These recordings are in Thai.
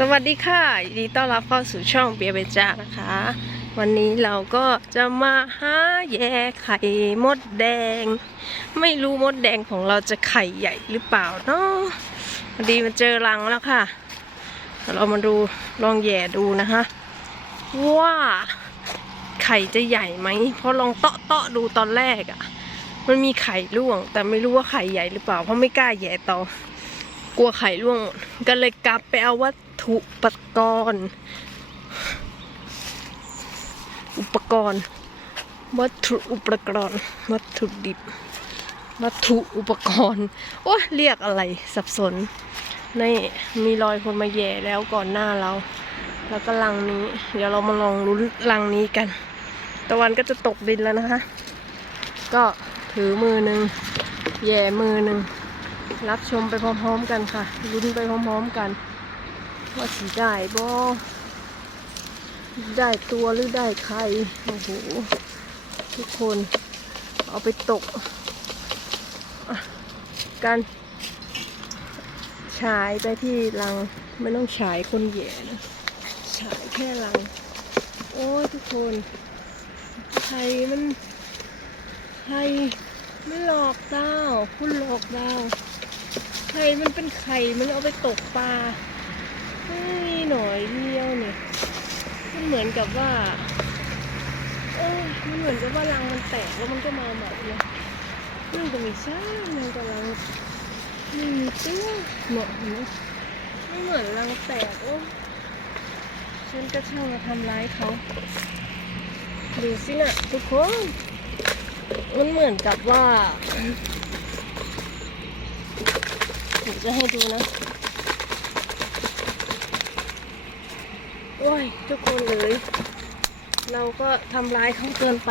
สวัสดีค่ะยินดีต้อนรับเข้าสู่ช่องเบียร์เบจานะคะ วันนี้เราก็จะมาหาแย่ไข่มดแดง ไม่รู้มดแดงของเราจะไข่ใหญ่หรือเปล่าเนาะพอดีมาเจอรังแล้วค่ะ เรามาดูลองแย่ดูนะคะว่าไข่จะใหญ่ไหมเพราะลองเตาะเตาะดูตอนแรกอะ่ะ มันมีไข่ร่วง แต่ไม่รู้ว่าไข่ใหญ่หรือเปล่า เพราะไม่กล้าแย่ต่อกลัวไข่ร่วงหมดก็เลยกลับไปเอาวัต ถุอุปกรณ์ อุปกรณ์ วัตถุอุปกรณ์ วัตถุดิบ วัตถุอุปกรณ์ โอ้เรียกอะไรสับสนนี่มีรอยคนมาแย่แล้วก่อนหน้าเรา แล้วก็ลังนี้ เดี๋ยวเรามาลองลุ้นลังนี้กัน ตะวันก็จะตกดินแล้วนะคะ ก็ถือมือหนึ่งแย่มือหนึ่งรับชมไปพร้อมๆกันค่ะลุ้นไปพร้อมๆกัน ว่าสีได้บ่ได้ตัวหรือได้ใครโอ้โหทุกคนเอาไปตกกันฉายไปที่รังไม่ต้องฉายคนแย่นะฉายแค่รัง โอ้ยทุกคนใครมันใครไม่หลอกดาวคุณหลอกดาวไข่มันเป็นไข่มันเอาไปตกปลา เฮ้ยหน่อยเดียวเนี่ยมันเหมือนกับว่า เออมันเหมือนกับว่ารังมันแตกแล้วมันก็มาใหม่เลยมันก็ไม่ใช่มันกำลังมีตัวเหมาะเห็นไหมไม่เหมือนรังแตกโอ้ฉันก็ช่างมาทำร้ายเขาดูสินะทุกคนมันเหมือนกับว่าผมจะให้ดูนะ โอ้ยทุกคนเลย เราก็ทำร้ายเขาเกินไป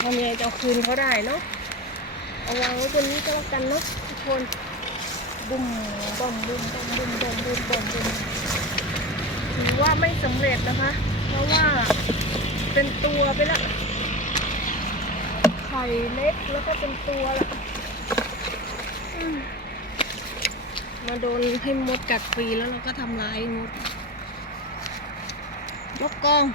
ทำยังไงจะเอาคืนเขาได้เนาะเอาวางไว้บนนี้ก็แล้วกันเนาะทุกคนบุ้มบอมบุ้มบอมบุ้มบอมบุ้มบอมบุ้มถือว่าไม่สำเร็จนะคะ เพราะว่าเป็นตัวไปละไข่เล็กแล้วก็เป็นตัวละมมาโดนให้มดกัดฟรีแล้วเราก็ทำร้ายมด 조금